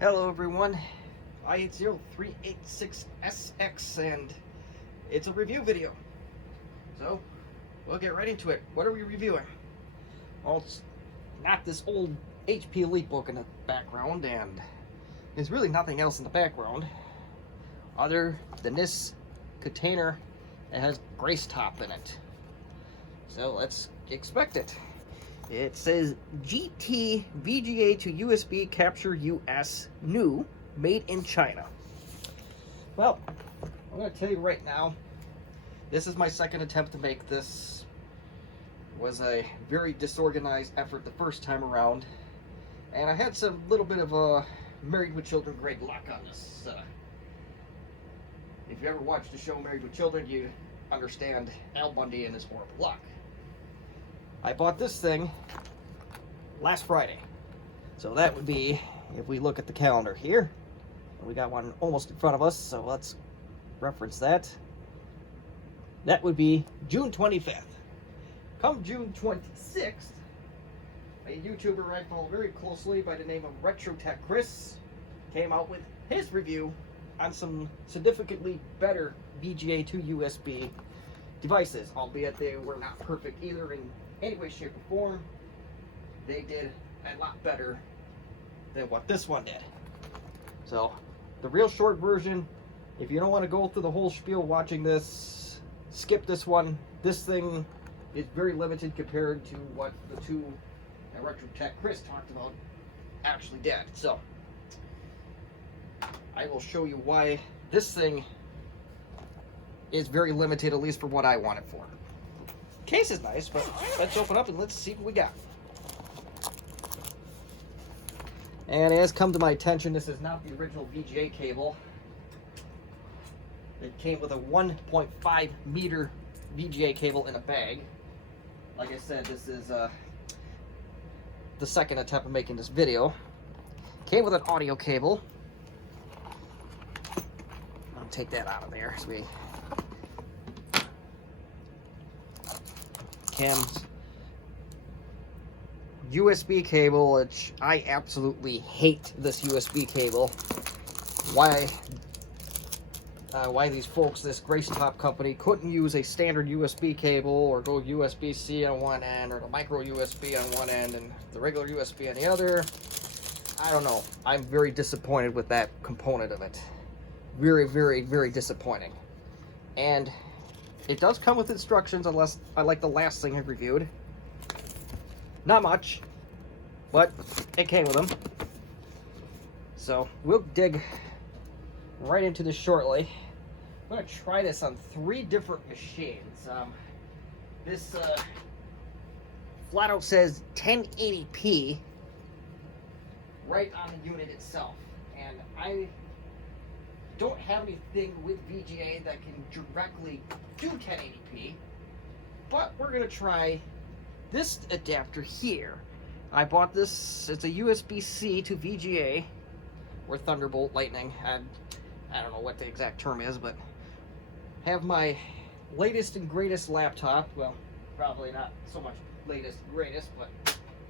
Hello everyone, I803866SX, and it's a review video. So, we'll get right into it. What are we reviewing? Well, it's not this old HP Elitebook in the background, and there's really nothing else in the background other than this container that has Gracetop in it. So let's expect it. It says GT VGA to USB capture US new, made in China. Well, I'm going to tell you right now, this is my second attempt to make this. It was a very disorganized effort the first time around, and I had some little bit of a Married with Children grade luck on this. If you ever watched the show Married with Children, you understand Al Bundy and his horrible luck. I bought this thing last Friday. So that would be, if we look at the calendar here, we got one almost in front of us, so let's reference that. That would be June 25th. Come June 26th, a YouTuber I follow very closely by the name of RetroTech Chris came out with his review on some significantly better VGA to USB devices, albeit they were not perfect either in any way, shape, or form. They did a lot better than what this one did. So, the real short version, if you don't want to go through the whole spiel watching this, skip this one. This thing is very limited compared to what the two that RetroTech Chris talked about actually did. So, I will show you why this thing is very limited, at least for what I want it for. Case is nice, but let's open up and let's see what we got. And it has come to my attention, this is not the original VGA cable. It came with a 1.5 meter VGA cable in a bag. Like I said, this is the second attempt of making this video. Came with an audio cable. I'll take that out of there so we USB cable, which I absolutely hate this USB cable. Why these folks, this Gracetop company, couldn't use a standard USB cable or go USB-C on one end or the micro USB on one end and the regular USB on the other. I don't know. I'm very disappointed with that component of it. Very, very, very disappointing. And it does come with instructions, unless I like the last thing I reviewed. Not much, but it came with them. So we'll dig right into this shortly. I'm going to try this on 3 different machines. This flat out says 1080p right on the unit itself, and I don't have anything with VGA that can directly do 1080p, but we're going to try this adapter here. I bought this, it's a USB-C to VGA, or Thunderbolt Lightning, I don't know what the exact term is, but have my latest and greatest laptop, well, probably not so much latest and greatest, but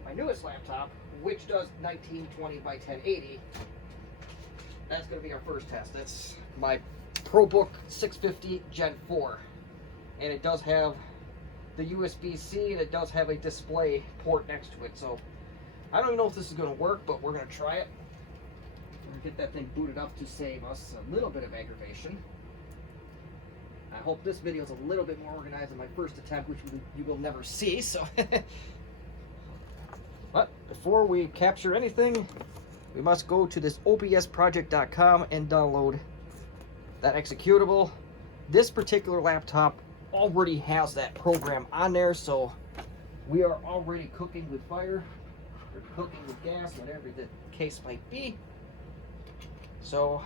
my newest laptop, which does 1920 by 1080, that's going to be our first test. It's my Probook 650 Gen 4. And it does have the USB-C, and it does have a display port next to it. So, I don't even know if this is going to work, but we're going to try it. We're going to get that thing booted up to save us a little bit of aggravation. I hope this video is a little bit more organized than my first attempt, which you will never see. So, but before we capture anything, we must go to this obsproject.com and download that executable. This particular laptop already has that program on there, so we are already cooking with fire, or cooking with gas, whatever the case might be. So,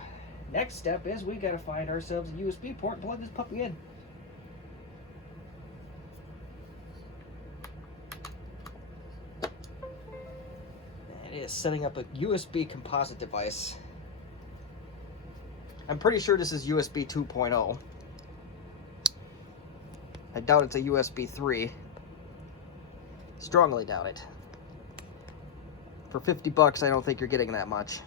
next step is we gotta find ourselves a USB port and plug this puppy in. Is setting up a USB composite device. I'm pretty sure this is USB 2.0. I doubt it's a USB 3. Strongly doubt it. For $50, I don't think you're getting that much.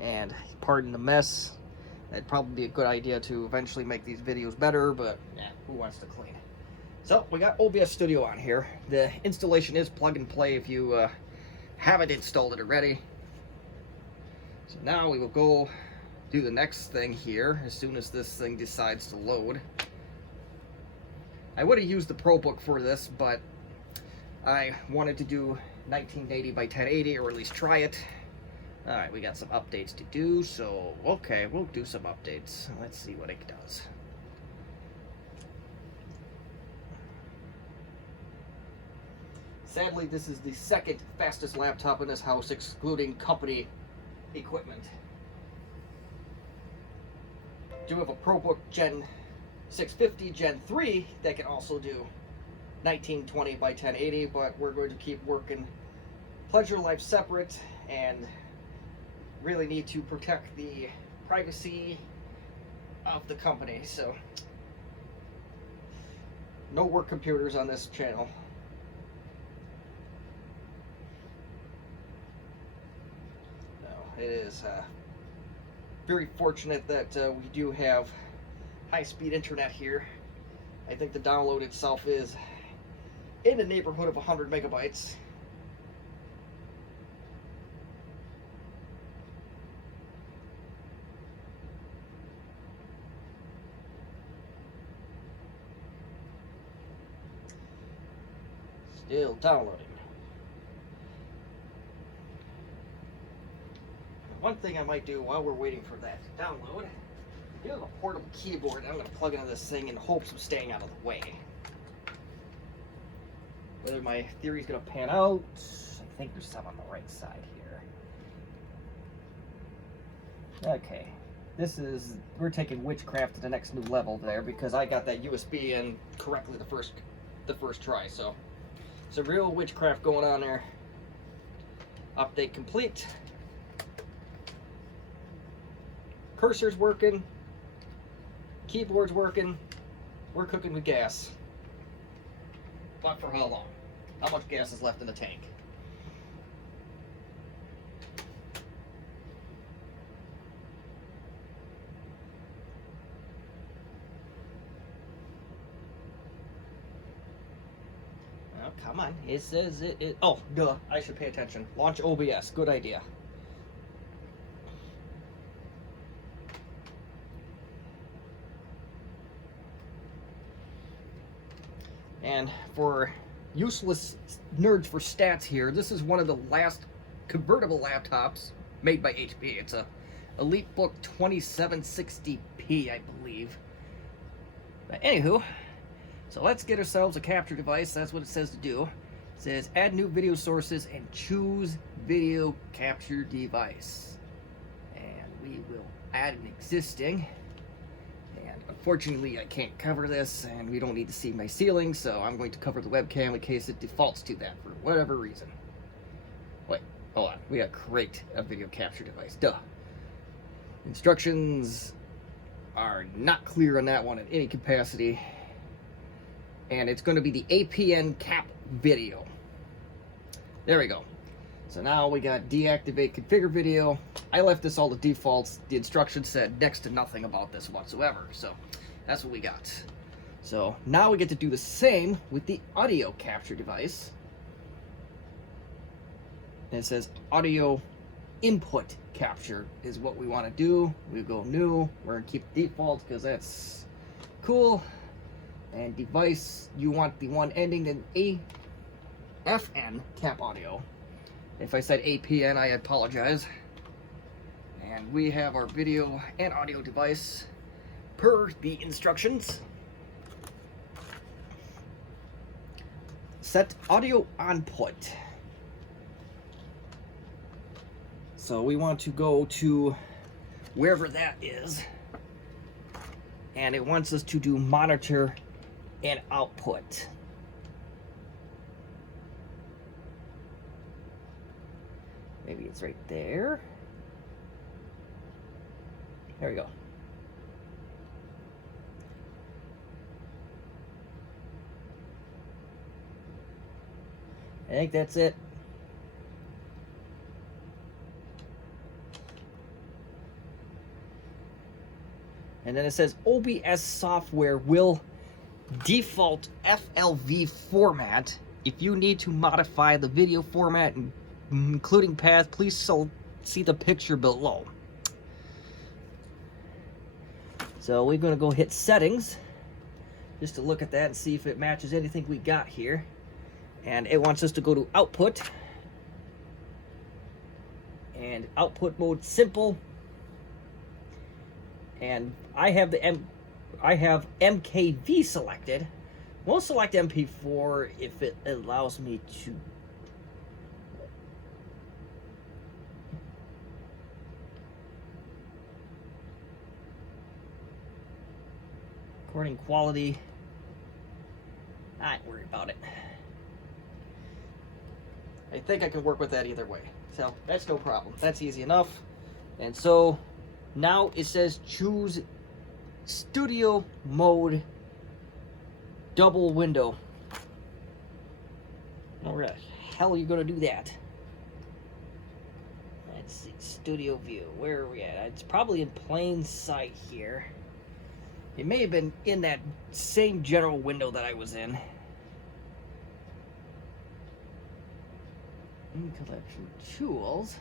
And pardon the mess. That'd probably be a good idea to eventually make these videos better, but who wants to clean? So we got OBS Studio on here. The installation is plug and play if you haven't installed it already. So now we will go do the next thing here as soon as this thing decides to load. I would have used the Probook for this, but I wanted to do 1980 by 1080, or at least try it. Alright, we got some updates to do, so okay, we'll do some updates. Let's see what it does. Sadly, this is the second fastest laptop in this house, excluding company equipment. Do have a Probook Gen 650 Gen 3 that can also do 1920 by 1080, but we're going to keep working Pleasure Life separate and really need to protect the privacy of the company. So no work computers on this channel. No, it is very fortunate that we do have high-speed internet here. I think the download itself is in the neighborhood of 100 megabytes. Still downloading. One thing I might do while we're waiting for that to download, I have a portable keyboard I'm going to plug into this thing in hopes of staying out of the way. Whether my theory is going to pan out, I think there's some on the right side here. Okay, we're taking witchcraft to the next new level there, because I got that USB in correctly the first try, so it's a real witchcraft going on there. Update complete. Cursor's working. Keyboard's working. We're cooking with gas. But for how long? How much gas is left in the tank? Oh, come on. It says it. Oh, duh. I should pay attention. Launch OBS. Good idea. And for useless nerds for stats here, this is one of the last convertible laptops made by HP. It's a Elitebook 2760p, I believe. But anywho, so let's get ourselves a capture device. That's what it says to do. It says add new video sources and choose video capture device. And we will add an existing. Unfortunately, I can't cover this, and we don't need to see my ceiling, so I'm going to cover the webcam in case it defaults to that for whatever reason. Wait, hold on. We gotta create a video capture device. Duh. Instructions are not clear on that one in any capacity. And it's going to be the APN cap video. There we go. So now we got deactivate configure video. I left this all the defaults. The instructions said next to nothing about this whatsoever. So that's what we got. So now we get to do the same with the audio capture device. And it says audio input capture is what we want to do. We go new. We're going to keep default because that's cool. And device, you want the one ending in AFN cap audio. If I said APN, I apologize. And we have our video and audio device per the instructions. Set audio onput. So we want to go to wherever that is. And it wants us to do monitor and output. Maybe it's right there. There we go. I think that's it. And then it says OBS software will default FLV format. If you need to modify the video format, including path, please see the picture below. So we're going to go hit settings just to look at that and see if it matches anything we got here. And it wants us to go to output. And output mode simple. And I have MKV selected. We'll select MP4 if it allows me to. Recording quality, not worried about it. I think I can work with that either way. So that's no problem. That's easy enough. And so now it says choose studio mode double window. Where the hell are you going to do that? Let's see. Studio view. Where are we at? It's probably in plain sight here. It may have been in that same general window that I was in. In collection tools.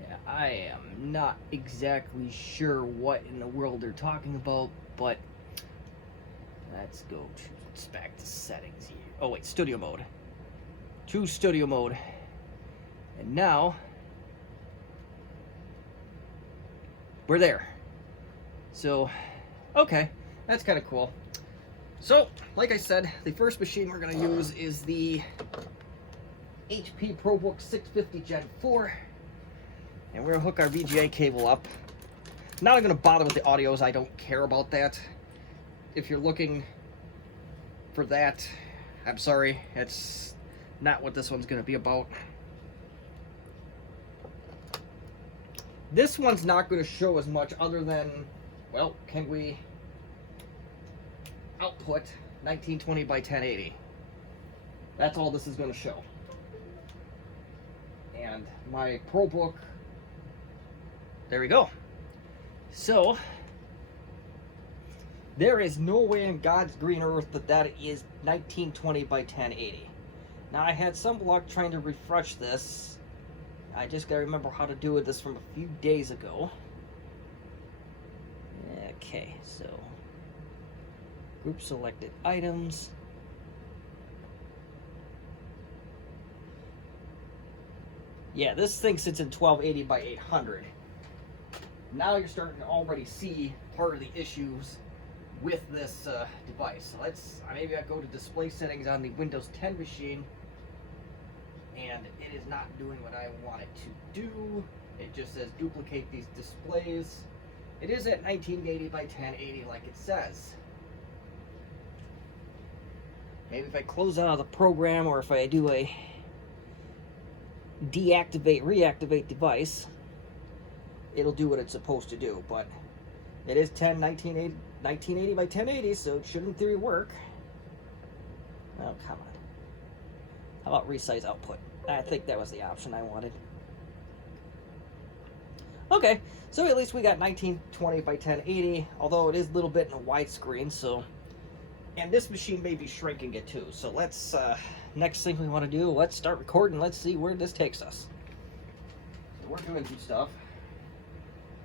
Yeah, I am not exactly sure what in the world they're talking about, but let's go back to settings here. Oh wait, studio mode. Choose studio mode. And now we're there. So, okay, that's kind of cool. So, like I said, the first machine we're going to use is the HP Probook 650 Gen 4. And we're going to hook our VGA cable up. Not going to bother with the audios, I don't care about that. If you're looking for that, I'm sorry, it's not what this one's going to be about. This one's not going to show as much other than, well, can we output 1920 by 1080? That's all this is going to show. And my Probook, there we go. So, there is no way in God's green earth that that is 1920 by 1080. Now, I had some luck trying to refresh this. I just gotta remember how to do this from a few days ago. Okay, so group selected items. Yeah, this thing sits in 1280 by 800. Now you're starting to already see part of the issues with this device. So maybe I go to display settings on the Windows 10 machine, and it is not doing what I want it to do. It just says duplicate these displays. It is at 1980 by 1080 like it says. Maybe if I close out of the program, or if I do a deactivate, reactivate device, it'll do what it's supposed to do. But it is 1980 by 1080, so it should in theory work. Oh, come on. How about resize output? I think that was the option I wanted. Okay, so at least we got 1920 by 1080, although it is a little bit in a widescreen, so... And this machine may be shrinking it too, so let's, next thing we want to do, let's start recording, let's see where this takes us. So we're doing some stuff,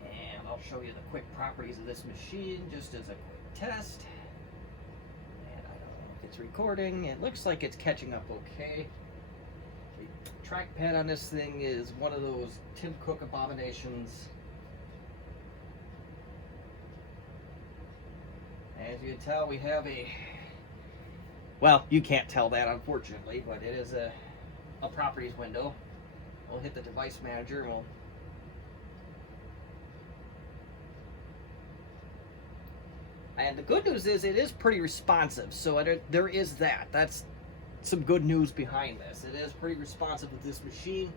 and I'll show you the quick properties of this machine, just as a quick test. And I don't know if it's recording, it looks like it's catching up okay. The trackpad on this thing is one of those Tim Cook abominations. As you can tell, we have a, well, you can't tell that unfortunately, but it is a properties window. We'll hit the device manager and we'll, and the good news is it is pretty responsive, so there is that. That's some good news behind this. It is pretty responsive with this machine,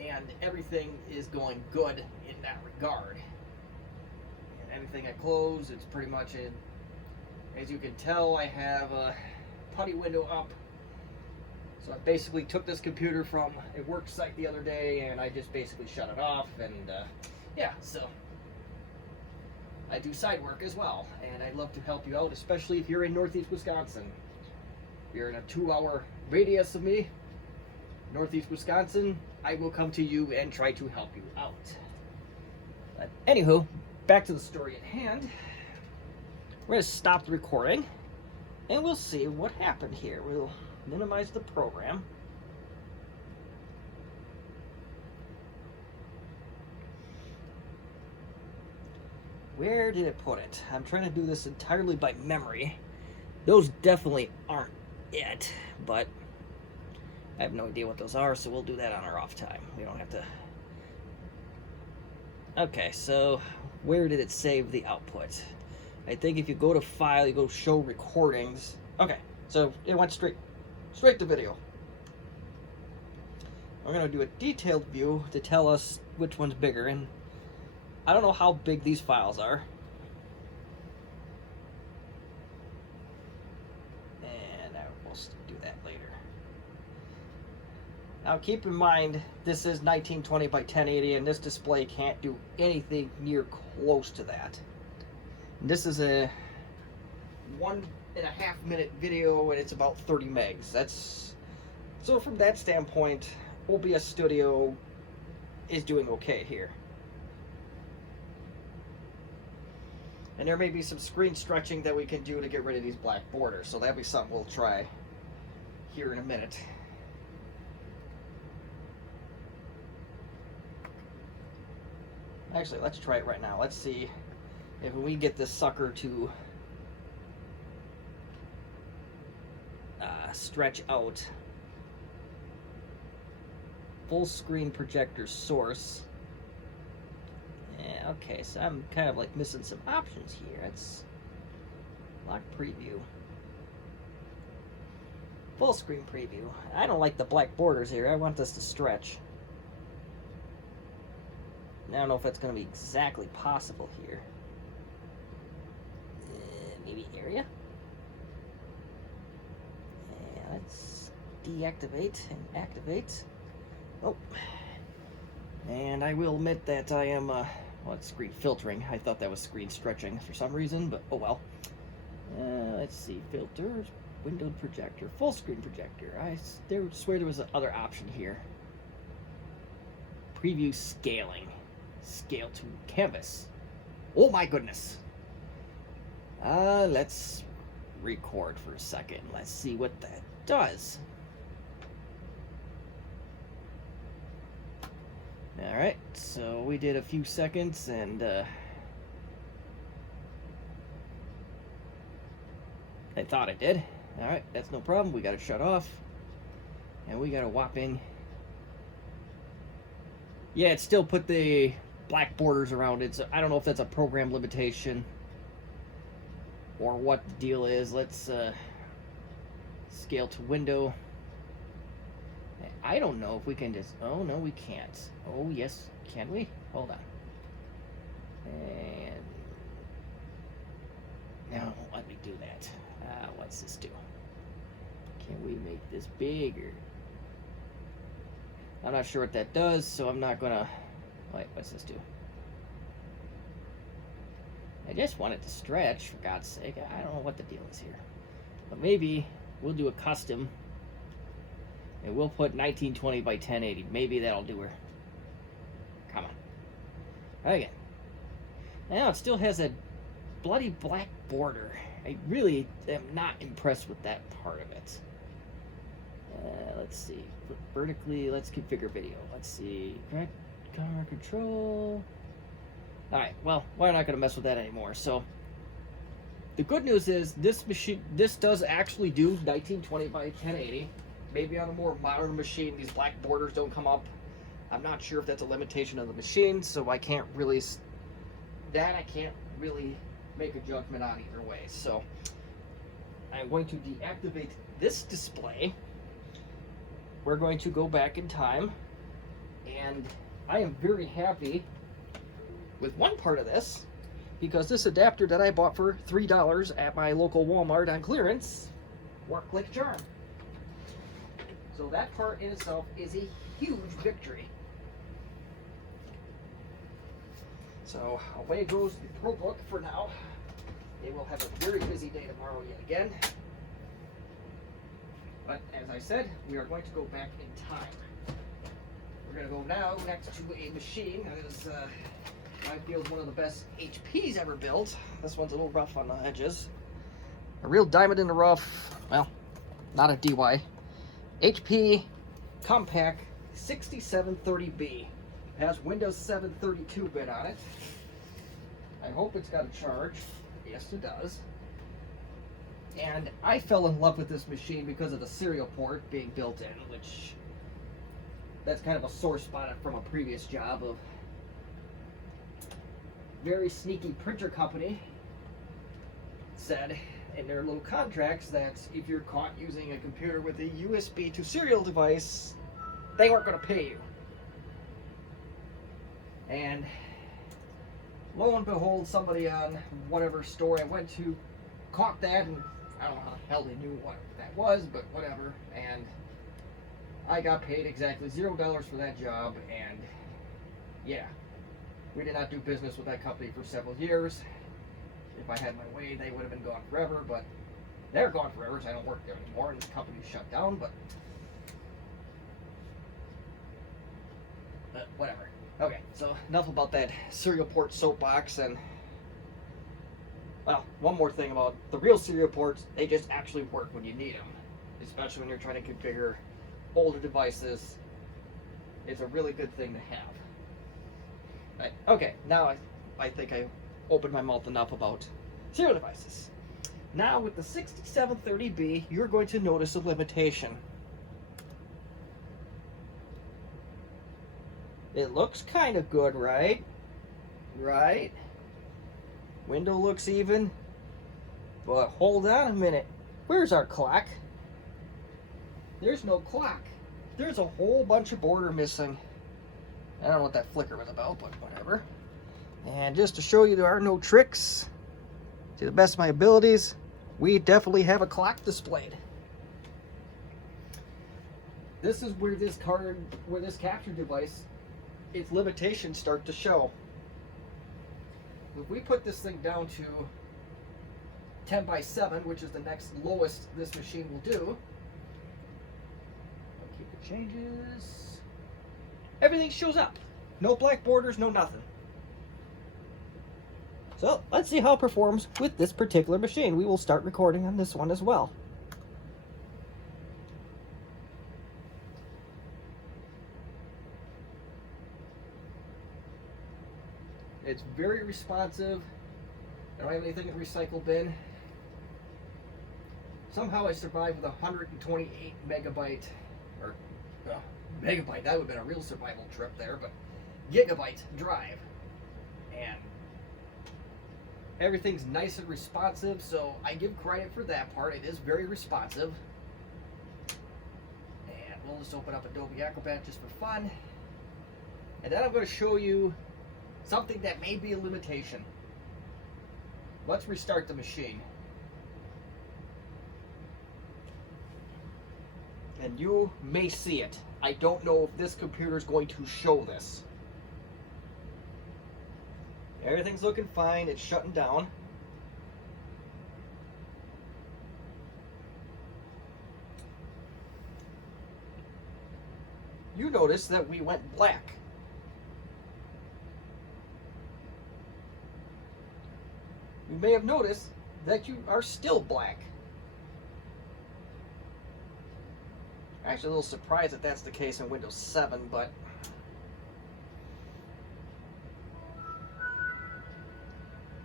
and everything is going good in that regard. Anything I close, it's pretty much in. As you can tell, I have a putty window up. So I basically took this computer from a work site the other day, and I just basically shut it off, and yeah, so I do side work as well, and I'd love to help you out, especially if you're in Northeast Wisconsin. If you're in a 2-hour radius of me, Northeast Wisconsin, I will come to you and try to help you out. But anywho, back to the story at hand. We're going to stop the recording, and we'll see what happened here. We'll minimize the program. Where did it put it? I'm trying to do this entirely by memory. Those definitely aren't it, but I have no idea what those are, so we'll do that on our off time. We don't have to... Okay, so where did it save the output? I think if you go to File, you go Show Recordings. Okay, so it went straight to video. We're going to do a detailed view to tell us which one's bigger, and I don't know how big these files are. And I will do that later. Now keep in mind, this is 1920 by 1080, and this display can't do anything near close to that. And this is a 1.5 minute video, and it's about 30 megs. That's so from that standpoint, OBS Studio is doing okay here. And there may be some screen stretching that we can do to get rid of these black borders. So that'll be something we'll try here in a minute. Actually, let's try it right now. Let's see if we get this sucker to stretch out. Full screen projector source. Yeah, okay, so I'm kind of like missing some options here. It's lock preview. Full screen preview. I don't like the black borders here. I want this to stretch. I don't know if that's going to be exactly possible here. Maybe area? Yeah, let's deactivate and activate. Oh. And I will admit that I am, well, it's screen filtering. I thought that was screen stretching for some reason, but oh well. Let's see, filters, windowed projector, full screen projector. I swear there was another option here. Preview scaling. Scale to canvas. Oh my goodness. Let's record for a second. Let's see what that does. Alright, so we did a few seconds, and I thought it did. Alright, that's no problem. We got it shut off. And we got a whopping... Yeah, it still put the black borders around it, so I don't know if that's a program limitation or what the deal is. Let's scale to window. I don't know if we can just... Oh, no, we can't. Oh, yes. Can we? Hold on. And... No, let me do that. What's this do? Can we make this bigger? I'm not sure what that does, so I'm not gonna... Wait, what's this do? I just want it to stretch, for God's sake. I don't know what the deal is here. But maybe we'll do a custom. And we'll put 1920 by 1080. Maybe that'll do her. Come on. Again. Now it still has a bloody black border. I really am not impressed with that part of it. Let's see. Put vertically. Let's configure video. Let's see. Camera control. Alright, well, we're not going to mess with that anymore. So, the good news is this machine, this does actually do 1920 by 1080. Maybe on a more modern machine, these black borders don't come up. I'm not sure if that's a limitation of the machine, so I can't really make a judgment on either way. So I'm going to deactivate this display. We're going to go back in time, and I am very happy with one part of this, because this adapter that I bought for $3 at my local Walmart on clearance worked like a charm. So that part in itself is a huge victory. So away goes the Probook for now. They will have a very busy day tomorrow yet again. But as I said, we are going to go back in time. We're going to go now next to a machine that is, I feel, is one of the best HP's ever built. This one's a little rough on the edges. A real diamond in the rough. Well, not a DY. HP Compaq 6730B. It has Windows 7 32-bit on it. I hope it's got a charge. Yes, it does. And I fell in love with this machine because of the serial port being built in, which that's kind of a sore spot from a previous job of very sneaky printer company said in their little contracts that if you're caught using a computer with a USB to serial device, they weren't going to pay you. And lo and behold, somebody on whatever store I went to caught that, and I don't know how the hell they knew what that was, but whatever. And I got paid exactly $0 for that job, and yeah, we did not do business with that company for several years. If I had my way, they would have been gone forever, but they're gone forever, so I don't work there anymore, and the company's shut down, but whatever. Okay, so enough about that serial port soapbox. And well, one more thing about the real serial ports, they just actually work when you need them, especially when you're trying to configure older devices. It's a really good thing to have. Right, okay, now I think I opened my mouth enough about serial devices. Now with the 6730B, you're going to notice a limitation. It looks kind of good, right? Right? Window looks even. But hold on a minute. Where's our clock? There's no clock. There's a whole bunch of border missing. I don't know what that flicker was about, but whatever. And just to show you there are no tricks, to the best of my abilities, we definitely have a clock displayed. This is where this capture device, its limitations start to show. If we put this thing down to 10:7, which is the next lowest this machine will do, I'll keep the changes. Everything shows up. No black borders, no nothing. So let's see how it performs with this particular machine. We will start recording on this one as well. It's very responsive. I don't have anything in the recycle bin. Somehow I survived with a 128 megabyte, or megabyte, that would have been a real survival trip there, but gigabyte drive. And everything's nice and responsive, so I give credit for that part. It is very responsive. And we'll just open up Adobe Acrobat just for fun. And then I'm going to show you something that may be a limitation. Let's restart the machine. And you may see it. I don't know if this computer is going to show this. Everything's looking fine. It's shutting down. You notice that we went black. You may have noticed that you are still black. Actually, a little surprised that that's the case in Windows 7, but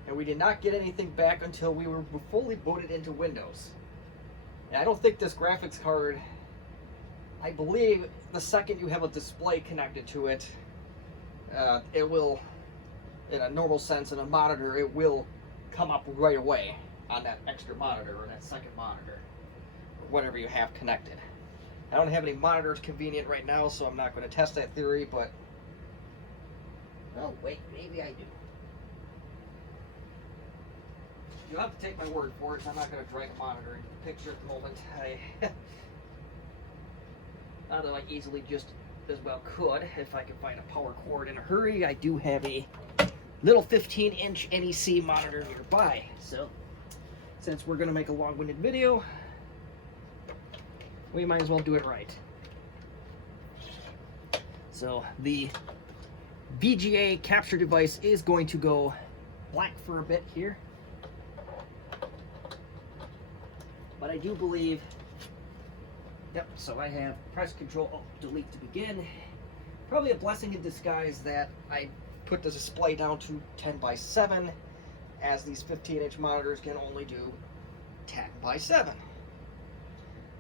and we did not get anything back until we were fully booted into Windows. And I don't think this graphics card, I believe the second you have a display connected to it, it will, in a normal sense, in a monitor, it will come up right away on that extra monitor or that second monitor or whatever you have connected. I don't have any monitors convenient right now, so I'm not going to test that theory, but oh wait, maybe I do. You'll have to take my word for it. I'm not going to drag a monitor into the picture at the moment. Although I easily just as well could if I could find a power cord in a hurry. I do have a little 15-inch NEC monitor nearby. So since we're going to make a long-winded video, we might as well do it right. So the VGA capture device is going to go black for a bit here. But I do believe, yep, so I have press Control Alt Delete to begin. Probably a blessing in disguise that I put the display down to 10:7, as these 15-inch monitors can only do 10:7.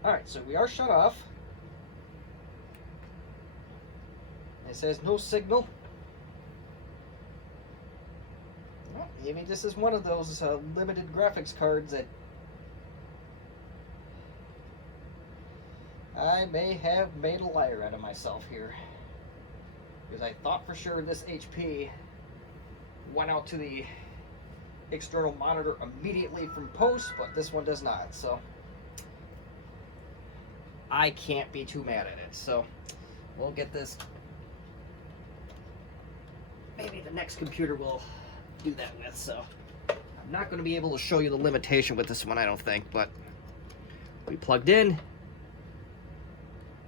Alright, so we are shut off. It says no signal. Well, maybe this is one of those limited graphics cards that I may have made a liar out of myself here. Because I thought for sure this HP went out to the external monitor immediately from post, but this one does not. So I can't be too mad at it. So we'll get this. Maybe the next computer will do that with. So I'm not going to be able to show you the limitation with this one, I don't think, but we plugged in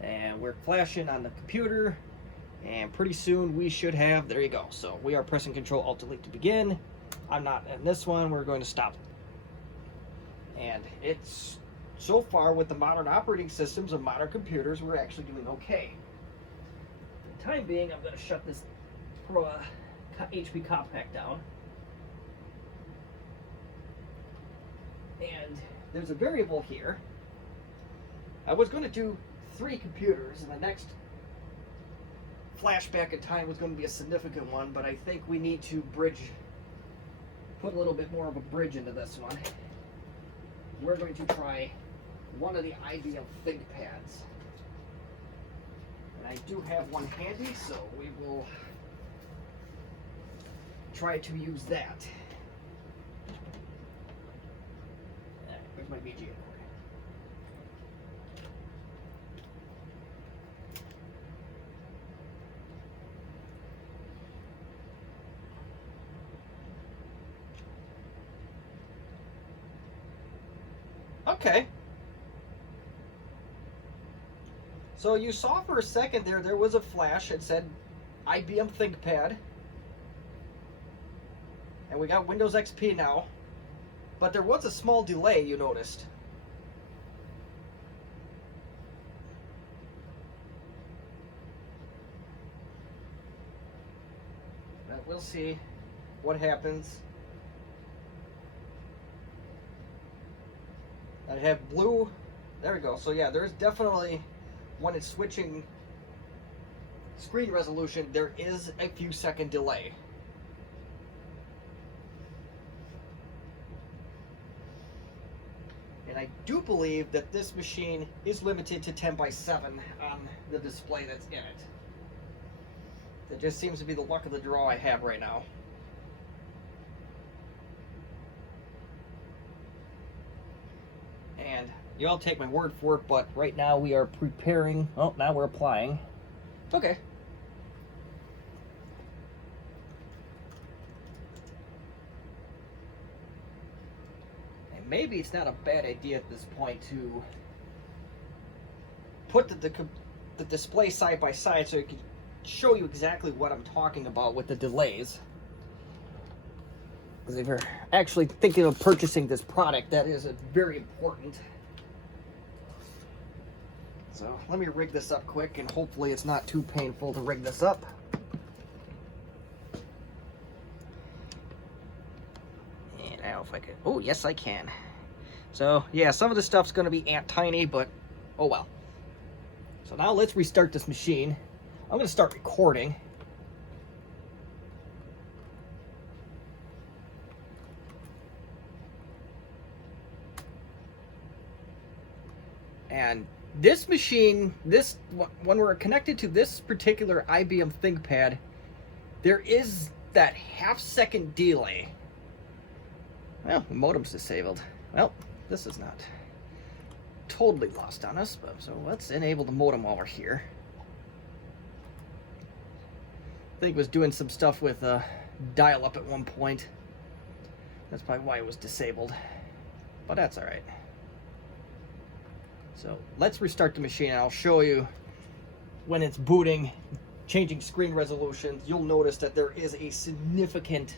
and we're flashing on the computer, and pretty soon we should have, there you go. So we are pressing Control Alt Delete to begin. I'm not in this one, we're going to stop. And it's, so far with the modern operating systems of modern computers, we're actually doing okay. For the time being, I'm going to shut this HP Compaq down. And there's a variable here. I was going to do 3 computers, and the next flashback in time was going to be a significant one, but I think we need to put a little bit more of a bridge into this one. We're going to try one of the IBM ThinkPads. And I do have one handy, so we will try to use that. Alright, where's my VGA cord? Okay. So you saw for a second there was a flash. It said IBM ThinkPad. And we got Windows XP now. But there was a small delay, you noticed. But we'll see what happens. I have blue. There we go. So yeah, there's definitely, when it's switching screen resolution, there is a few second delay. And I do believe that this machine is limited to 10:7 on the display that's in it. That just seems to be the luck of the draw I have right now. And you all take my word for it, but right now we are preparing. Oh, now we're applying. Okay. And maybe it's not a bad idea at this point to put the display side by side so it can show you exactly what I'm talking about with the delays. Because if you're actually thinking of purchasing this product, that is very important. So let me rig this up quick, and hopefully it's not too painful to rig this up. And I don't know if I can. Oh, yes, I can. So yeah, some of the stuff's going to be tiny, but oh well. So now let's restart this machine. I'm going to start recording. And this machine, when we're connected to this particular IBM ThinkPad, there is that half-second delay. Well, the modem's disabled. Well, this is not totally lost on us, but so let's enable the modem while we're here. think it was doing some stuff with dial-up at one point. That's probably why it was disabled, but that's all right. So let's restart the machine and I'll show you when it's booting, changing screen resolutions. You'll notice that there is a significant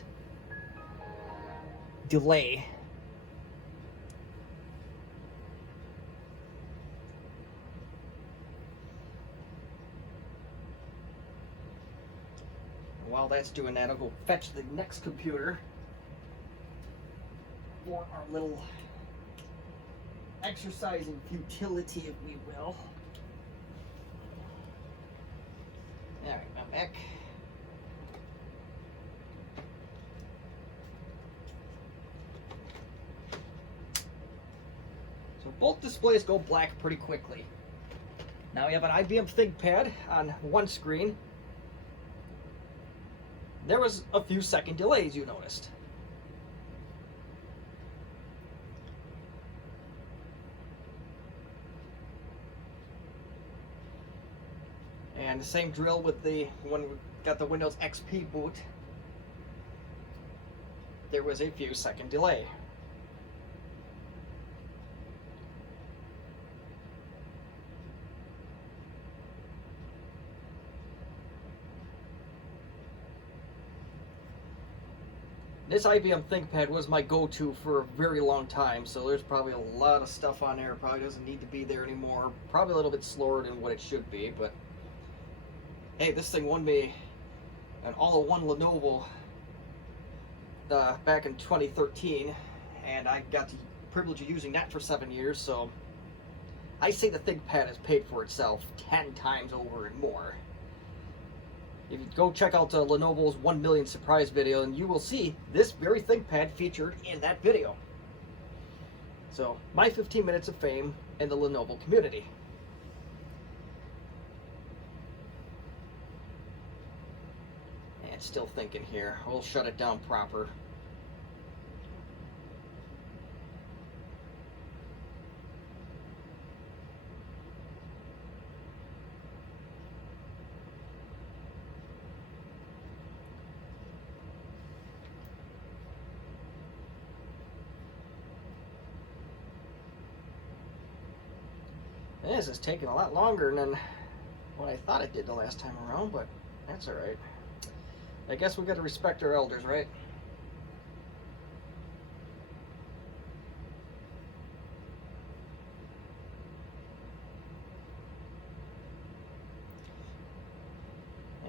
delay. While that's doing that, I'll go fetch the next computer for our little exercise in futility, if we will. Alright, I'm back. So both displays go black pretty quickly. Now we have an IBM ThinkPad on one screen. There was a few second delays, you noticed. And the same drill with when we got the Windows XP boot. There was a few second delay. This IBM ThinkPad was my go-to for a very long time, so there's probably a lot of stuff on there. Probably doesn't need to be there anymore. Probably a little bit slower than what it should be, but hey, this thing won me an all-in-one Lenovo back in 2013, and I got the privilege of using that for 7 years, so I say the ThinkPad has paid for itself 10 times over and more. If you go check out Lenovo's 1 million surprise video, and you will see this very ThinkPad featured in that video. So, my 15 minutes of fame in the Lenovo community. And it's still thinking here. We'll shut it down proper. This is taking a lot longer than what I thought it did the last time around, but that's alright. I guess we've got to respect our elders, right?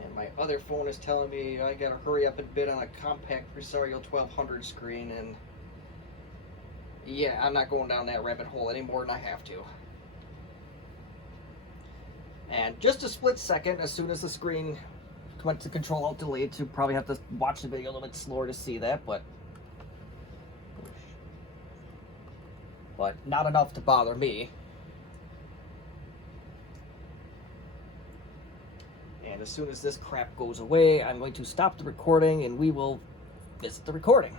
And my other phone is telling me I gotta hurry up and bid on a Compaq Gracetop 1200 screen, and yeah, I'm not going down that rabbit hole any more than I have to. And just a split second, as soon as the screen went to Control Alt Delete, you probably have to watch the video a little bit slower to see that, but not enough to bother me. And as soon as this crap goes away, I'm going to stop the recording and we will visit the recording.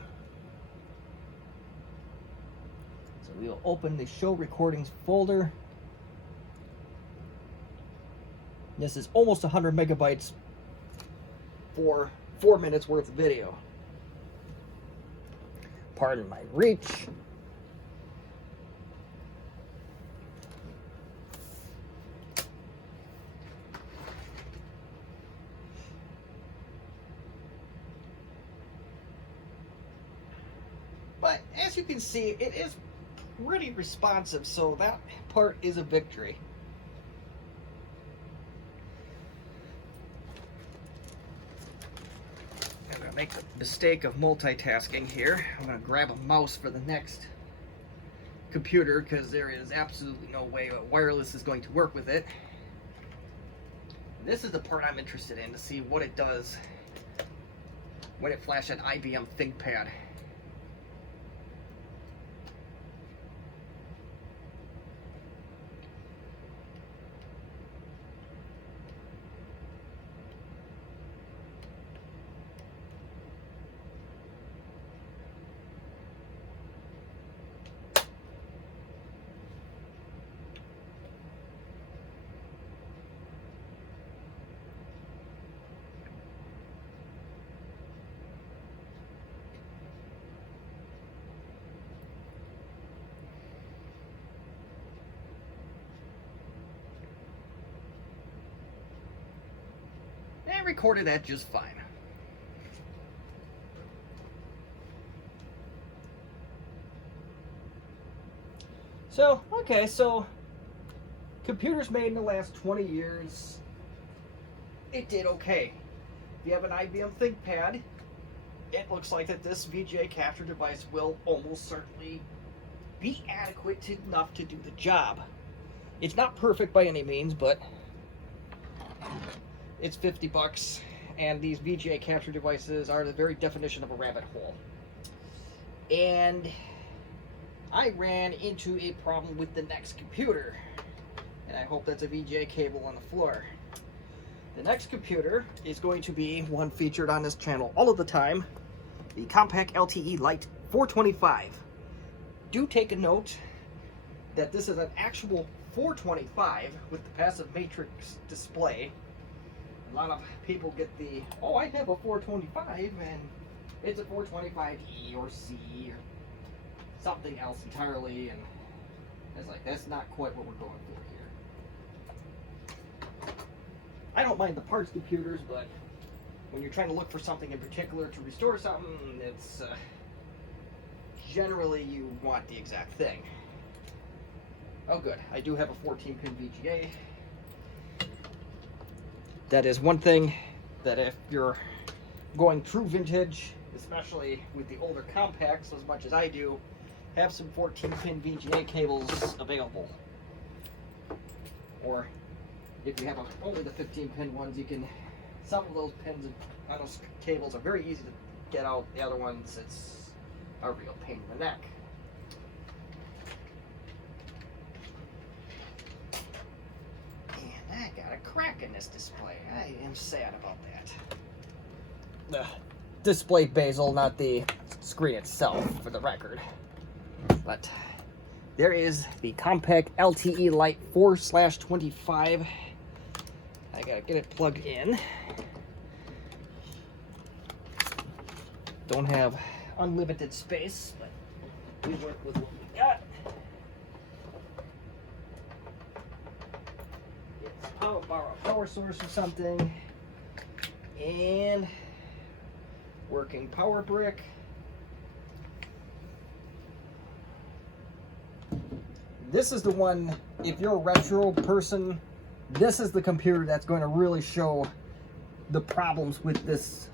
So we will open the Show Recordings folder. This is almost 100 megabytes for 4 minutes worth of video. Pardon my reach. But as you can see, it is pretty responsive, so that part is a victory. Make the mistake of multitasking here. I'm going to grab a mouse for the next computer because there is absolutely no way wireless is going to work with it. This is the part I'm interested in, to see what it does when it flashes an IBM ThinkPad. I recorded that just fine. So, okay, so computers made in the last 20 years, it did okay. If you have an IBM ThinkPad, it looks like that this VGA capture device will almost certainly be adequate enough to do the job. It's not perfect by any means, but it's 50 bucks, and these VGA capture devices are the very definition of a rabbit hole. And I ran into a problem with the next computer, and I hope that's a VGA cable on the floor. The next computer is going to be one featured on this channel all of the time, the Compaq LTE Lite 425. Do take a note that this is an actual 425 with the passive matrix display. A lot of people get the, oh, I have a 425 and it's a 425E or C or something else entirely, and it's like, that's not quite what we're going for here. I don't mind the parts computers, but when you're trying to look for something in particular to restore something, it's generally you want the exact thing. Oh good, I do have a 14-pin VGA. That is one thing that if you're going true vintage, especially with the older Compaqs as much as I do, have some 14-pin VGA cables available. Or if you have only the 15-pin ones, you can, some of those pins on those cables are very easy to get out. The other ones, it's a real pain in the neck. And I got a crack in this display. I am sad about that. The display bezel, not the screen itself, for the record. But there is the Compaq LTE Lite 4/25. I gotta get it plugged in. Don't have unlimited space, but we work with what we got. Borrow a power source or something. And working power brick. This is the one, if you're a retro person, this is the computer that's going to really show the problems with this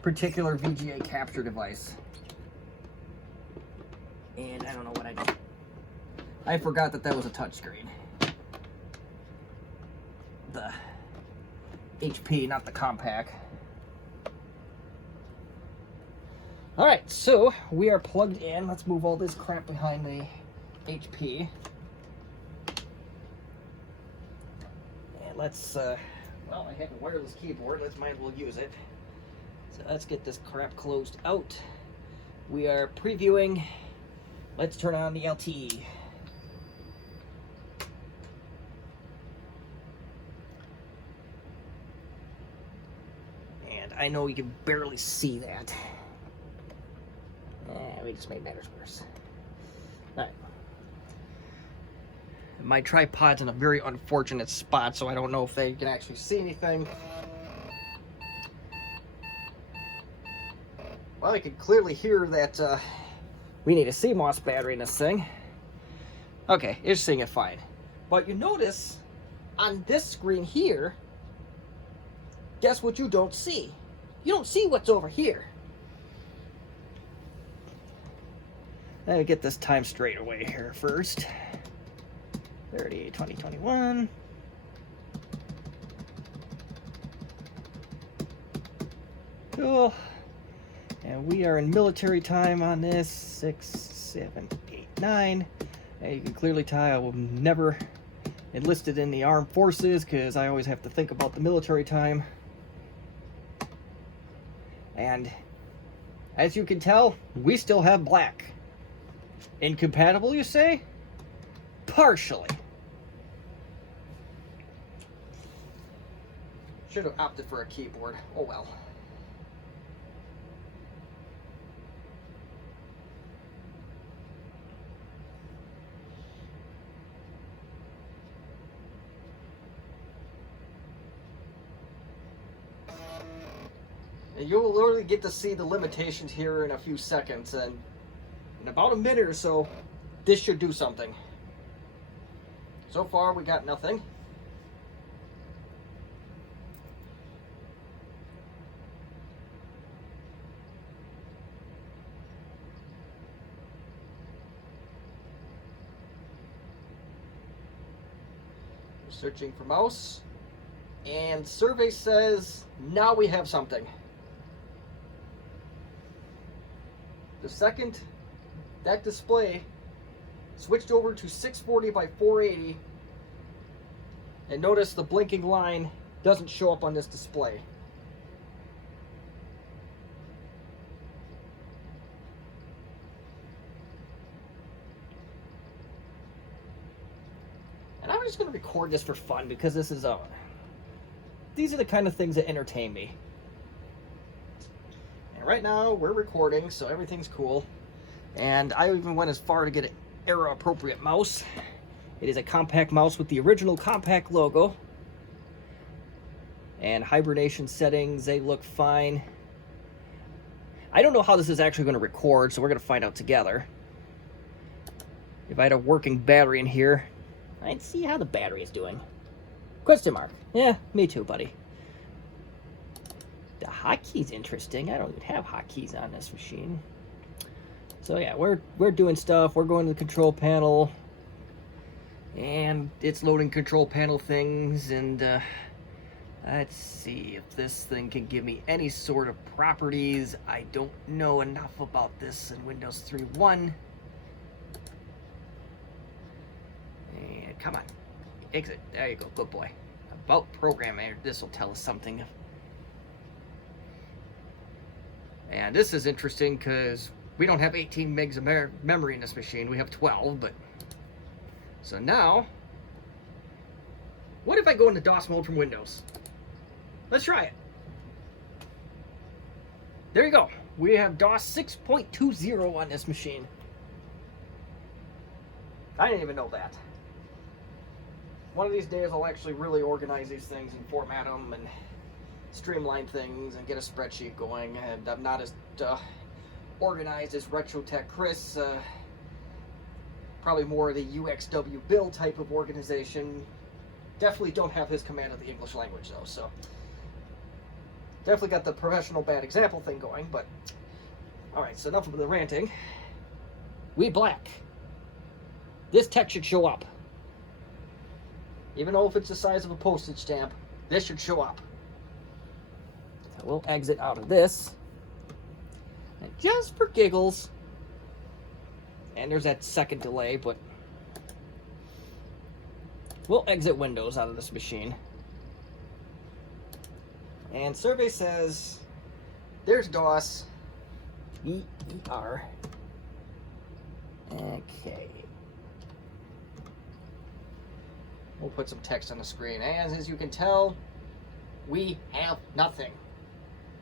particular VGA capture device. And I don't know what I did. I forgot that that was a touchscreen. The HP, not the Compaq. Alright, so we are plugged in. Let's move all this crap behind the HP. And let's, well, I have a wireless keyboard. Let's might as well use it. So let's get this crap closed out. We are previewing. Let's turn on the LTE. And I know you can barely see that. We just made matters worse. Alright. My tripod's in a very unfortunate spot, so I don't know if they can actually see anything. Well, you can clearly hear that we need a CMOS battery in this thing. Okay, it's seeing it fine. But you notice on this screen here, guess what you don't see? You don't see what's over here. Let me get this time straight away here first. 30/20/21. Cool. And we are in military time on this. 6, 7, 8, 9. And you can clearly tell I will never enlisted in the armed forces because I always have to think about the military time. And as you can tell, we still have black. Incompatible, you say? Partially. Should have opted for a keyboard. Oh well. And you'll literally get to see the limitations here in a few seconds, and in about a minute or so, this should do something. So far, we got nothing. Searching for mouse, and survey says now we have something. The second that display switched over to 640 by 480, and notice the blinking line doesn't show up on this display. And I'm just going to record this for fun because this is these are the kind of things that entertain me. And right now we're recording, so everything's cool. And I even went as far to get an era-appropriate mouse. It is a Compaq mouse with the original Compaq logo. And hibernation settings, they look fine. I don't know how this is actually going to record, so we're going to find out together. If I had a working battery in here, I'd see how the battery is doing. Question mark. Yeah, me too, buddy. The hotkeys interesting. I don't even have hotkeys on this machine. So yeah, we're doing stuff. We're going to the control panel, and it's loading control panel things. And let's see if this thing can give me any sort of properties. I don't know enough about this in Windows 3.1. And come on, exit. There you go, good boy. About programming, this will tell us something. And this is interesting because we don't have 18 megs of memory in this machine. We have 12, but... So now, what if I go into DOS mode from Windows? Let's try it. There you go. We have DOS 6.20 on this machine. I didn't even know that. One of these days I'll actually really organize these things and format them and streamline things and get a spreadsheet going. And I'm not as organized as RetroTech Chris. Probably more of the UXW Bill type of organization. Definitely don't have his command of the English language though, so definitely got the professional bad example thing going. But alright, so enough of the ranting. We black. This text should show up. Even though if it's the size of a postage stamp, this should show up. So we'll exit out of this. And just for giggles, and there's that second delay, but we'll exit Windows out of this machine. And survey says there's DOS. E-E-R. Okay. We'll put some text on the screen. And as you can tell, we have nothing.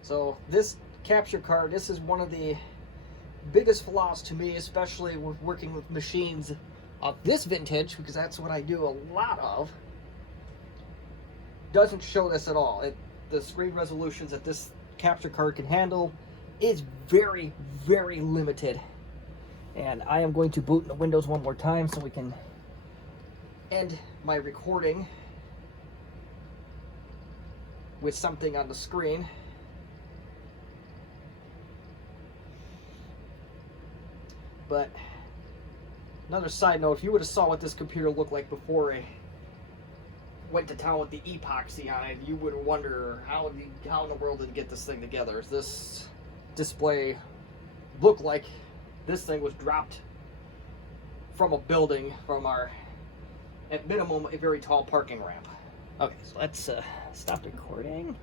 So this capture card, this is one of the biggest flaws to me, especially with working with machines of this vintage, because that's what I do a lot of. Doesn't show this at all. The screen resolutions that this capture card can handle is very, very limited. And I am going to boot into Windows one more time so we can end my recording with something on the screen. But another side note, if you would have saw what this computer looked like before I went to town with the epoxy on it, you would wonder how in the world did it get this thing together. This display looked like this thing was dropped from a building, from our, at minimum, a very tall parking ramp. Okay, so let's stop recording.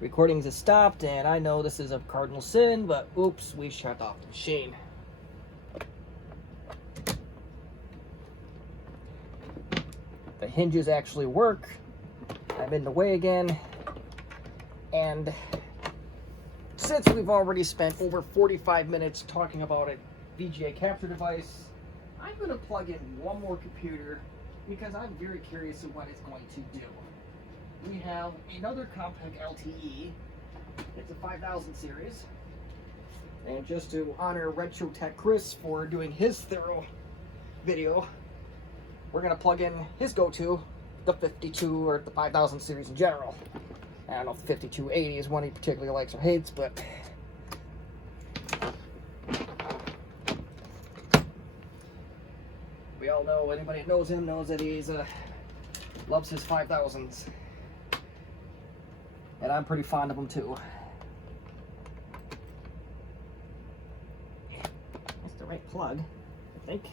Recordings is stopped, and I know this is a cardinal sin, but oops, we shut off the machine. The hinges actually work. I'm in the way again. And since we've already spent over 45 minutes talking about a VGA capture device, I'm going to plug in one more computer because I'm very curious of what it's going to do. We have another Compaq LTE It's a 5000 series. And just to honor Retro Tech Chris for doing his thorough video, we're going to plug in his go-to, the 52 or the 5000 series in general. I don't know if the 5280 is one he particularly likes or hates, but we all know, anybody that knows him knows that he's loves his 5000s. And I'm pretty fond of them too. That's the right plug, I think.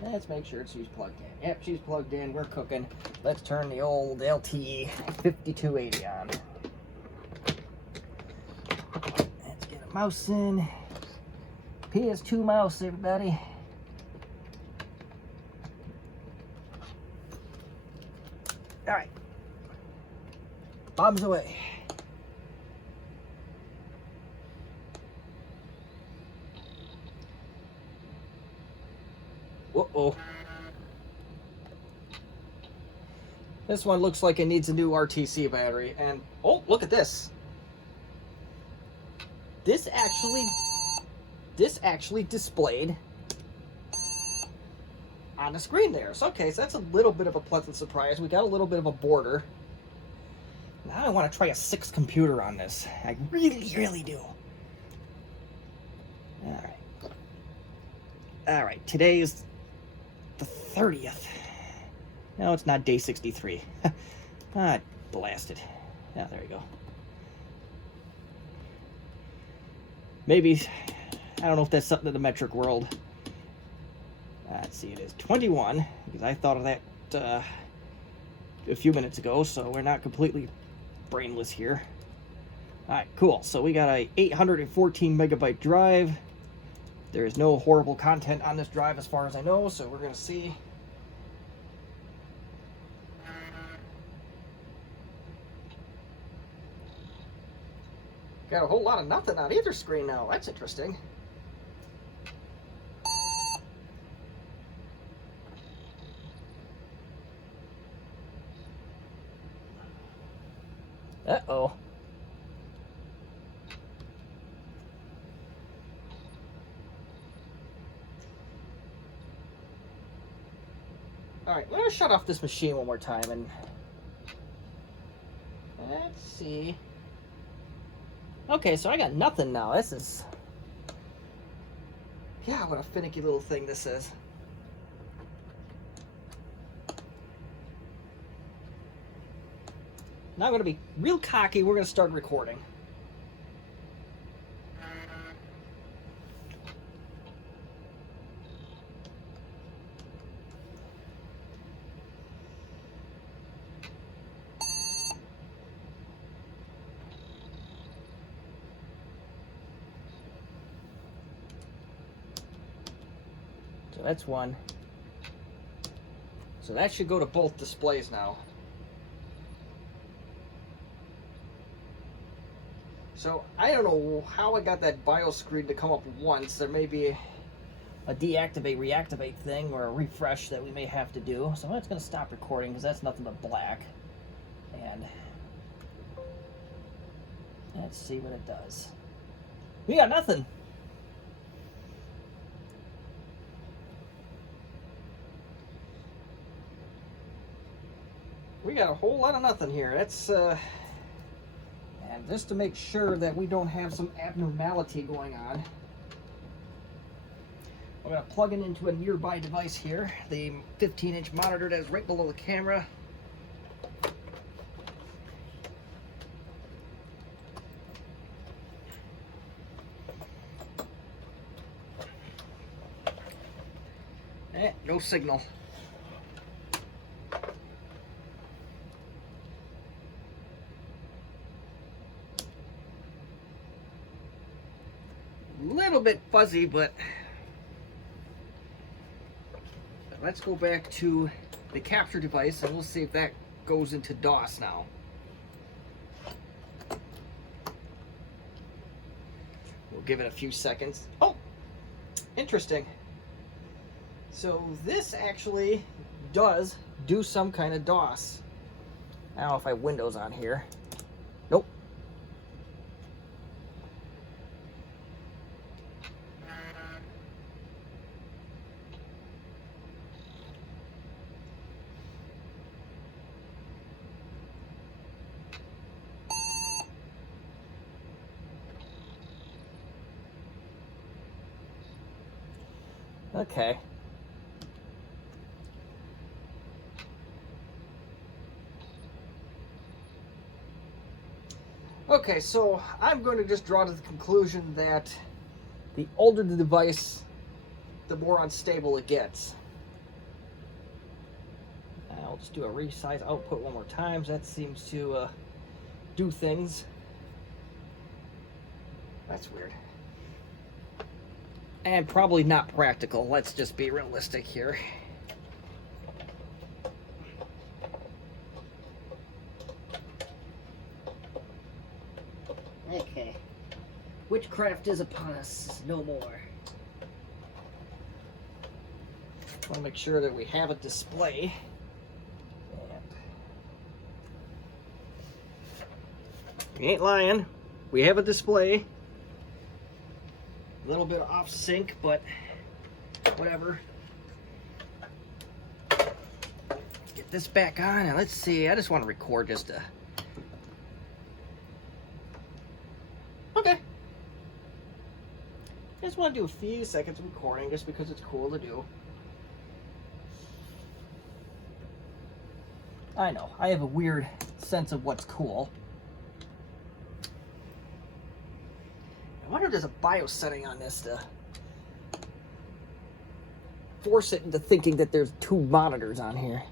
Let's make sure she's plugged in. Yep, she's plugged in. We're cooking. Let's turn the old LTE 5280 on. Let's get a mouse in. PS2 mouse, everybody. All right. Bombs away. Uh-oh. This one looks like it needs a new RTC battery. And, oh, look at this. This actually displayed on the screen there. So, okay, so that's a little bit of a pleasant surprise. We got a little bit of a border. Now I want to try a 6th computer on this. I really, really do. All right. All right, today is the 30th. No, it's not day 63. Ah, blasted. Yeah, there you go. Maybe, I don't know if that's something in the metric world. Let's see, it is 21, because I thought of that a few minutes ago, so we're not completely brainless here. Alright, cool. So we got a 814 megabyte drive. There is no horrible content on this drive as far as I know, so we're going to see. Got a whole lot of nothing on either screen now. That's interesting. Uh-oh. Alright, let me shut off this machine one more time and let's see. Okay, so I got nothing now. This is, yeah, what a finicky little thing this is. Now I'm going to be real cocky. We're going to start recording. So that's one. So that should go to both displays now. So I don't know how I got that BIOS screen to come up once. There may be a deactivate, reactivate thing or a refresh that we may have to do. So I'm just going to stop recording because that's nothing but black. And let's see what it does. We got nothing. We got a whole lot of nothing here. That's and just to make sure that we don't have some abnormality going on, I'm going to plug it into a nearby device here, the 15-inch monitor that is right below the camera. No signal. Little bit fuzzy, but let's go back to the capture device and we'll see if that goes into DOS now. We'll give it a few seconds. Oh, interesting. So this actually does do some kind of DOS. I don't know if I have Windows on here. Nope. Okay. Okay, so I'm going to just draw to the conclusion that the older the device, the more unstable it gets. I'll just do a resize output one more time. That seems to do things. That's weird. And probably not practical. Let's just be realistic here. Okay. Witchcraft is upon us no more. Want to make sure that we have a display. We ain't lying. We have a display. A little bit off sync, but whatever. Get this back on and let's see. I just want to record just to. Okay. I just want to do a few seconds of recording just because it's cool to do. I know. I have a weird sense of what's cool. I wonder if there's a BIOS setting on this to force it into thinking that there's two monitors on here.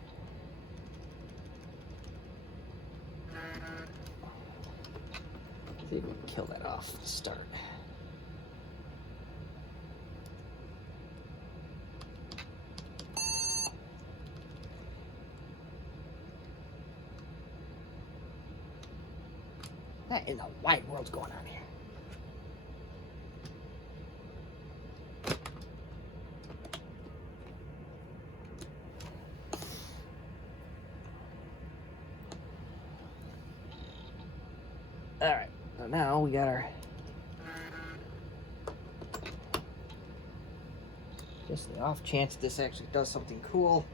See if we can kill that off to start. What in the wide world's going on here? Alright, so now we got our just the off chance this actually does something cool.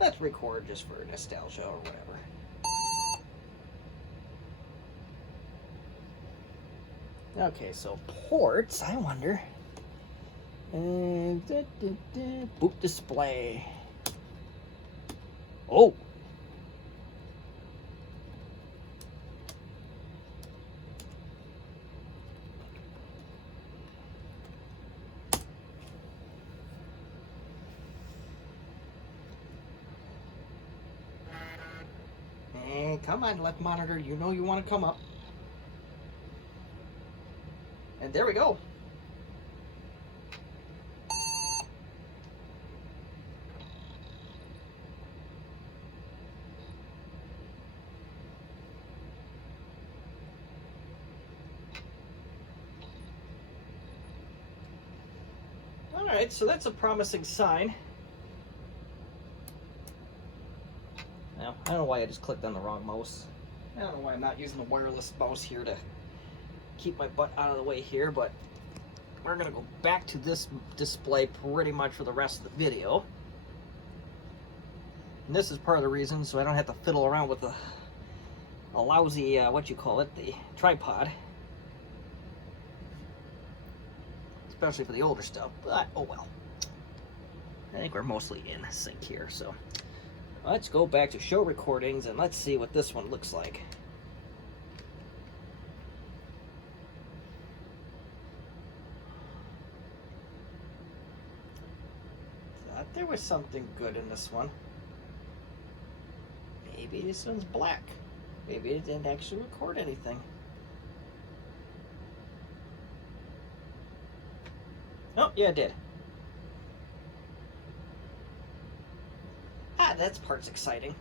Let's record just for nostalgia or whatever. Okay, so ports, I wonder. Boot display. Oh! And come on, left monitor, you know you want to come up. And there we go. All right, so that's a promising sign. Now, I don't know why I just clicked on the wrong mouse. I don't know why I'm not using the wireless mouse here to keep my butt out of the way here, but we're gonna go back to this display pretty much for the rest of the video. And this is part of the reason, so I don't have to fiddle around with a lousy, the tripod. Especially for the older stuff, but oh well. I think we're mostly in sync here, so let's go back to show recordings and let's see what this one looks like. Thought there was something good in this one. Maybe this one's black. Maybe it didn't actually record anything. Oh, yeah, it did. Ah, that part's exciting.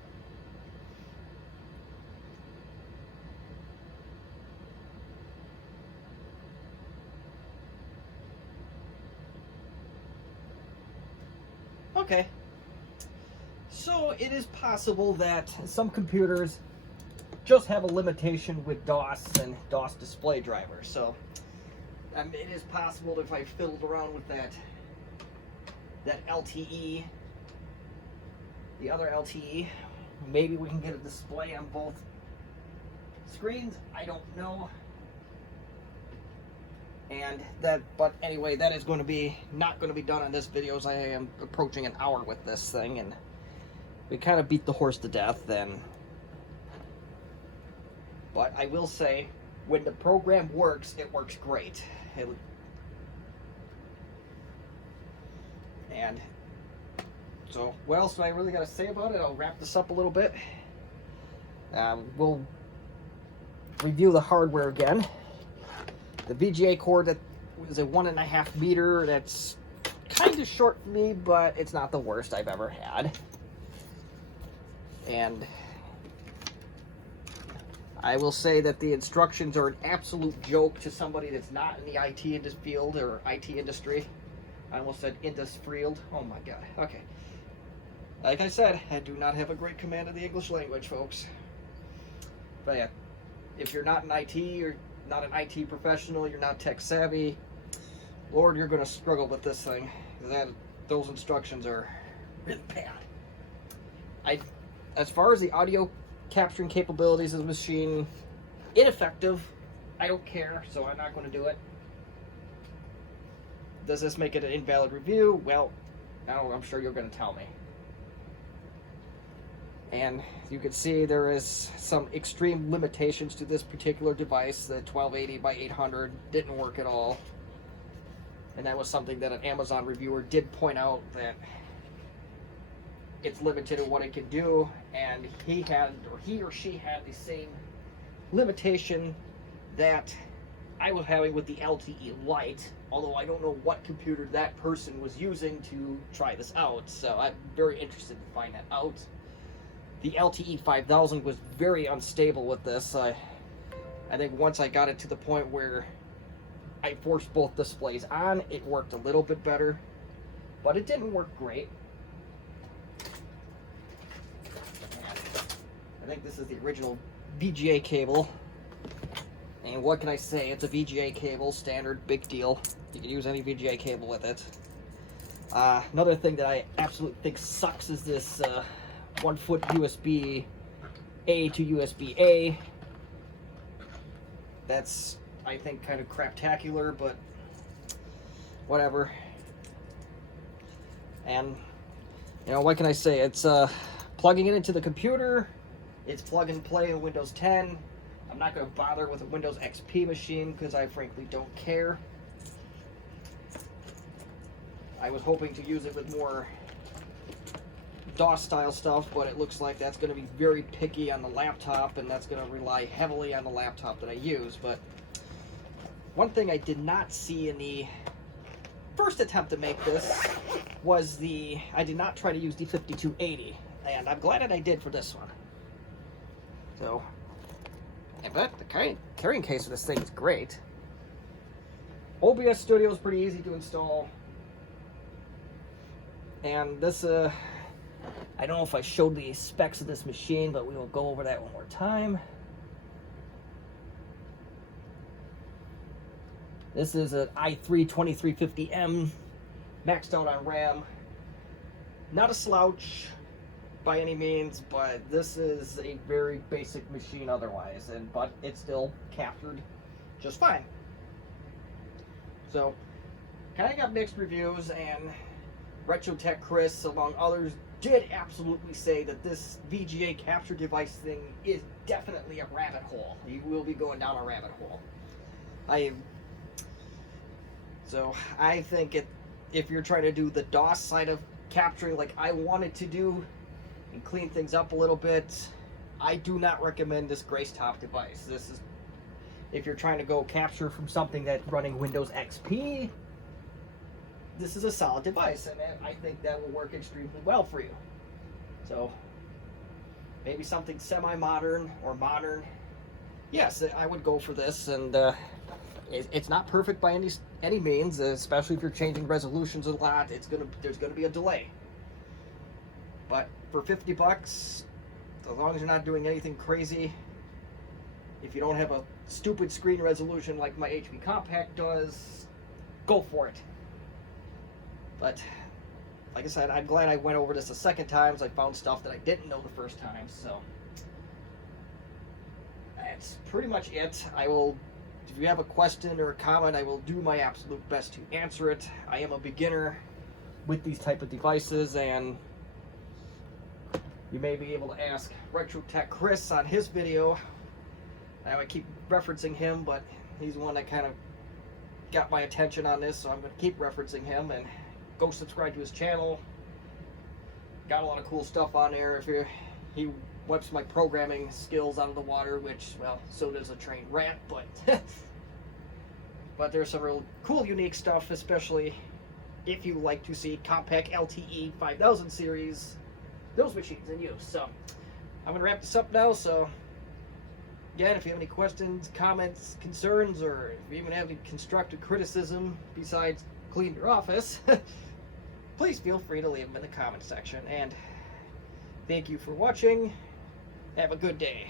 Okay. So it is possible that some computers just have a limitation with DOS and DOS display drivers. So it is possible that if I fiddled around with that LTE, the other LTE, maybe we can get a display on both screens. I don't know. And but anyway, that is going to be not going to be done on this video, as I am approaching an hour with this thing, and we kind of beat the horse to death. But I will say, when the program works, it works great. And so, what else do I really got to say about it? I'll wrap this up a little bit. We'll review the hardware again. The VGA cord, that is a 1.5 meter. That's kind of short for me, but it's not the worst I've ever had. And I will say that the instructions are an absolute joke to somebody that's not in the IT field or IT industry. I almost said industrial. Oh my god. Okay. Like I said, I do not have a great command of the English language, folks. But yeah, if you're not in IT, or not an IT professional, you're not tech savvy, Lord, you're going to struggle with this thing. Those instructions are really bad. As far as the audio capturing capabilities of the machine, ineffective. I don't care, so I'm not going to do it. Does this make it an invalid review? Well, I'm sure you're going to tell me. And you can see there is some extreme limitations to this particular device. The 1280 by 800 didn't work at all. And that was something that an Amazon reviewer did point out, that it's limited in what it can do. And he or she had the same limitation that I was having with the LTE Lite, although I don't know what computer that person was using to try this out. So I'm very interested to find that out. The LTE 5000 was very unstable with this. I think once I got it to the point where I forced both displays on, it worked a little bit better, but it didn't work great. I think this is the original VGA cable. And what can I say? It's a VGA cable, standard, big deal. You can use any VGA cable with it. Another thing that I absolutely think sucks is this 1-foot USB A to USB A. That's, I think, kind of craptacular, but whatever. And, you know, what can I say? It's plugging it into the computer. It's plug and play in Windows 10. I'm not going to bother with a Windows XP machine because I frankly don't care. I was hoping to use it with more DOS style stuff, but it looks like that's going to be very picky on the laptop, and that's going to rely heavily on the laptop that I use. But one thing I did not see in the first attempt to make this was I did not try to use the 5280, and I'm glad that I did for this one. So, but the carrying case of this thing is great. Obs Studio is pretty easy to install. And this, I don't know if I showed the specs of this machine, but we will go over that one more time. This is an i3 2350M, maxed out on RAM. Not a slouch by any means, but this is a very basic machine otherwise, but it still captured just fine. So, kind of got mixed reviews, and Retrotech Chris, among others, did absolutely say that this VGA capture device thing is definitely a rabbit hole. You will be going down a rabbit hole. So I think if you're trying to do the DOS side of capturing like I wanted to do and clean things up a little bit, I do not recommend this Gracetop device. This is, if you're trying to go capture from something that's running Windows XP, this is a solid device, and I think that will work extremely well for you. So maybe something semi-modern or modern, yes, I would go for this. And it's not perfect by any means, especially if you're changing resolutions a lot. There's gonna be a delay. But for 50 bucks, as long as you're not doing anything crazy, if you don't have a stupid screen resolution like my HP Compaq does, go for it. But like I said, I'm glad I went over this a second time, so I found stuff that I didn't know the first time. So that's pretty much it. I will If you have a question or a comment, I will do my absolute best to answer it. I am a beginner with these type of devices, and you may be able to ask Retro Tech Chris on his video. I keep referencing him, but he's the one that kind of got my attention on this, so I'm going to keep referencing him. And go subscribe to his channel. Got a lot of cool stuff on there. He wipes my programming skills out of the water, which, well, so does a trained rat, but but there's some real cool, unique stuff, especially if you like to see Compaq LTE 5000 series, those machines in use. So I'm going to wrap this up now. So again, if you have any questions, comments, concerns, or if you even have any constructive criticism besides clean your office, please feel free to leave them in the comment section. And thank you for watching. Have a good day.